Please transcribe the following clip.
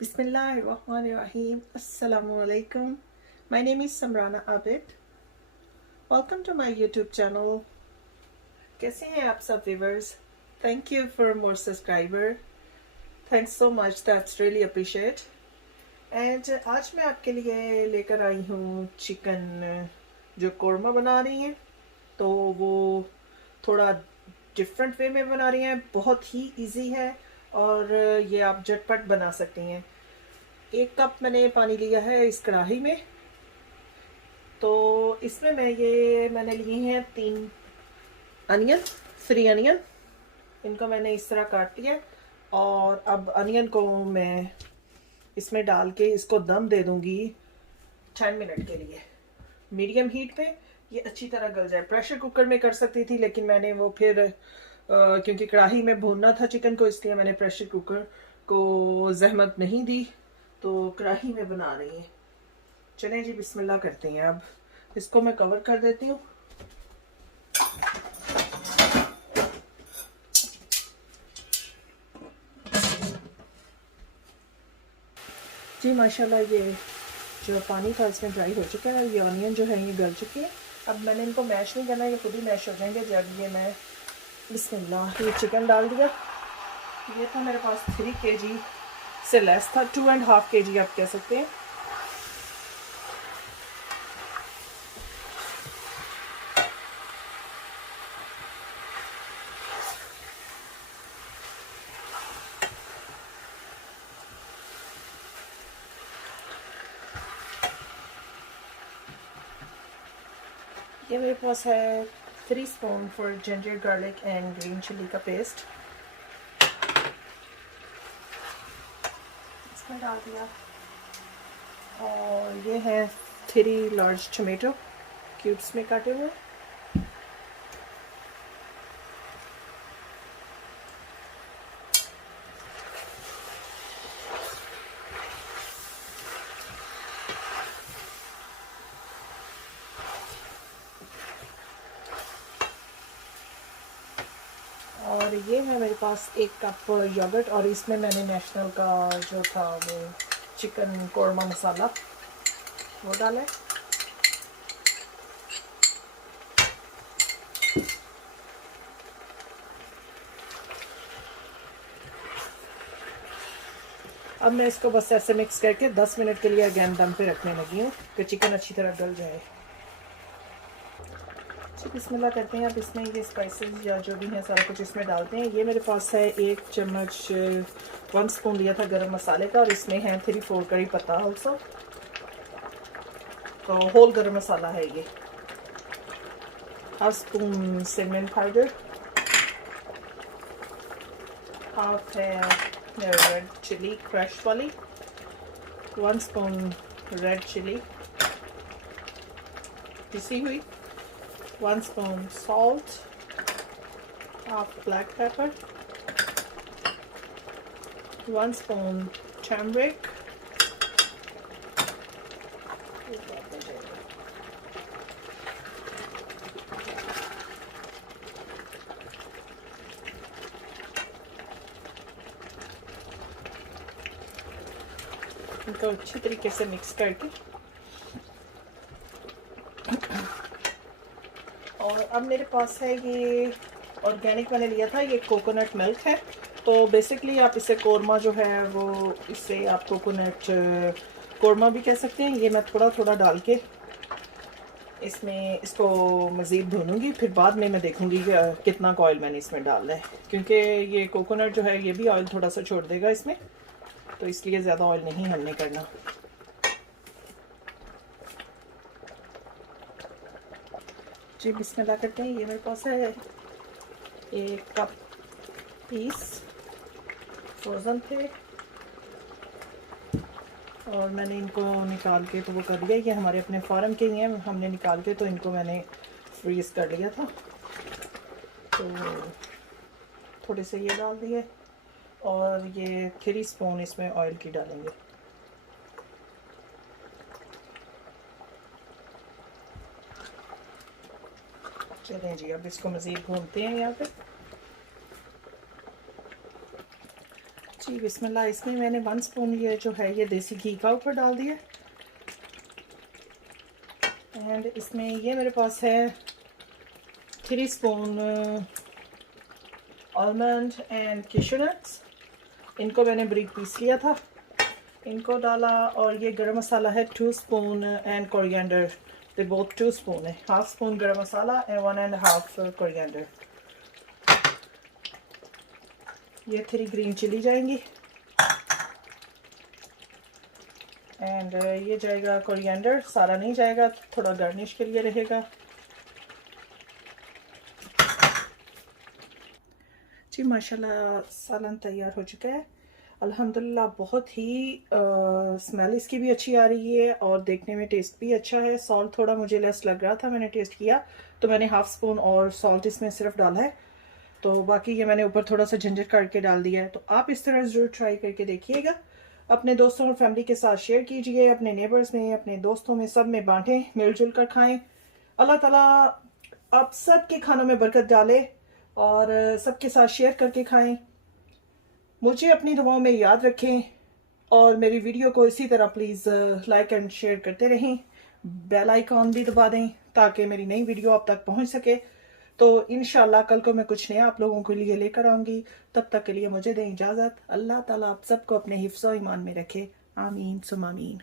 Bismillahirrahmanirrahim. Assalamu alaikum. My name is Samrana Abid. Welcome to my YouTube channel. कैसे हैं आप सब viewers? Thank you for more subscriber. Thanks so much. That's really appreciate. And आज मैं आपके लिए लेकर आई हूँ चिकन जो कोरमा बना रही हैं, तो वो थोड़ा डिफरेंट वे में बना रही हैं। बहुत ही इजी है और ये आप झटपट बना सकती हैं। 1 कप मैंने पानी लिया है इस कढ़ाई में, तो इसमें मैंने लिए हैं 3 अनियन, 3 अनियन। इनको मैंने इस तरह काट लिया और अब अनियन को मैं इसमें डाल के इसको दम दे दूंगी 10 मिनट के लिए मीडियम हीट पे। ये अच्छी तरह गल जाए। प्रेशर कुकर में कर सकती थी, लेकिन मैंने वो फिर क्योंकि कढ़ाई में भूनना था चिकन को, इसलिए मैंने प्रेशर कुकर को जहमत नहीं दी, तो कढ़ाई में बना रही है। चलें जी, बिस्मिल्लाह करते हैं। अब इसको मैं कवर कर देती हूँ। जी माशाल्लाह, ये जो पानी था इसमें ड्राई हो चुका है। ये ऑनियन जो है ये गल चुके हैं। अब मैंने इनको मैश नहीं करना, ये खुद ही मैश हो जाएंगे जब ये मैं बिस्मिल्लाह ये चिकन डाल दिया। ये था मेरे पास 3 kg से लेस था, 2.5 kg आप कह सकते हैं। ये मेरे पास है 3 spoon for ginger garlic and green chilli का पेस्ट, इसमें डाल दिया। और ये है 3 लार्ज टमाटो क्यूब्स में काटे हुए। और ये है मेरे पास 1 कप योगर्ट, और इसमें मैंने नेशनल का जो था वो चिकन कोरमा मसाला वो डाला है। अब मैं इसको बस ऐसे मिक्स करके 10 मिनट के लिए अगेन दम पे रखने लगी हूँ कि चिकन अच्छी तरह गल जाए। बिस्मिल्लाह करते हैं। अब इसमें ये स्पाइसेस या जो भी है सारा कुछ इसमें डालते हैं। ये मेरे पास है 1 चम्मच 1 स्पून लिया था गरम मसाले का, और इसमें है 3-4 कड़ी पत्ता ऑल्सो, तो होल गरम मसाला है ये। 1/2 स्पून सिनेमन पाउडर, 1/2 है रेड चिली क्रश वाली, 1 स्पून रेड चिली पिसी हुई, 1 spoon salt, 1/2 black pepper, 1 spoon turmeric, इनको अच्छी तरीके से मिक्स करके। और अब मेरे पास है ये ऑर्गेनिक मैंने लिया था, ये कोकोनट मिल्क है। तो बेसिकली आप इसे कोरमा जो है वो इससे आप कोकोनट कोरमा भी कह सकते हैं। ये मैं थोड़ा थोड़ा डाल के इसमें इसको मज़ीद भूनूंगी, फिर बाद में मैं देखूंगी कितना ऑयल मैंने इसमें डालना है, क्योंकि ये कोकोनट जो है ये भी ऑयल थोड़ा सा छोड़ देगा इसमें, तो इसलिए ज़्यादा ऑयल नहीं हमने करना। जी बिस्मिल्लाह करते हैं। ये मेरे पास है 1 कप पीस फ्रोज़न थे, और मैंने इनको निकाल के तो वो कर दिया। ये हमारे अपने फार्म के ही हैं, हमने निकाल के तो इनको मैंने फ्रीज़ कर लिया था। तो थोड़े से ये डाल दिए, और ये 3 स्पून इसमें ऑयल की डालेंगे। चलें जी, अब इसको मज़ीद भूनते हैं यहाँ पे। जी बिस्मिल्लाह। इसमें मैंने 1 स्पून ये जो है ये देसी घी का ऊपर डाल दिया। एंड इसमें ये मेरे पास है 3 spoon almond and cashew nuts. इनको मैंने बारीक पीस लिया था, इनको डाला। और ये गरम मसाला है 2 spoon and coriander, they both 2 spoon है। 1/2 स्पून गरम मसाला एंड 1.5 कोरिएंडर। ये 3 ग्रीन चिली जाएंगी एंड ये जाएगा कोरिएंडर, सारा नहीं जाएगा, थोड़ा गार्निश के लिए रहेगा। जी माशाल्लाह सालन तैयार हो चुका है अल्हम्दुलिल्लाह। बहुत ही स्मेल इसकी भी अच्छी आ रही है और देखने में टेस्ट भी अच्छा है। सॉल्ट थोड़ा मुझे लेस लग रहा था, मैंने टेस्ट किया तो मैंने 1/2 स्पून और सॉल्ट इसमें सिर्फ डाला है। तो बाकी ये मैंने ऊपर थोड़ा सा झंझट करके डाल दिया है। तो आप इस तरह ज़रूर ट्राई करके देखिएगा। अपने दोस्तों और फैमिली के साथ शेयर कीजिए, अपने नेबर्स में, अपने दोस्तों में, सब में बांटें, मिलजुल कर खाएं। अल्लाह ताला आप सब के खानों में बरकत डाले और सबके साथ शेयर करके खाएं। मुझे अपनी दुआओं में याद रखें और मेरी वीडियो को इसी तरह प्लीज़ लाइक एंड शेयर करते रहें। बेल आइकॉन भी दबा दें ताकि मेरी नई वीडियो आप तक पहुंच सके। तो इंशाल्लाह कल को मैं कुछ नया आप लोगों के लिए लेकर आऊँगी। तब तक के लिए मुझे दें इजाज़त। अल्लाह ताला आप सबको अपने हिफ्ज़-ओ-ईमान में रखे। आमीन सुम आमीन।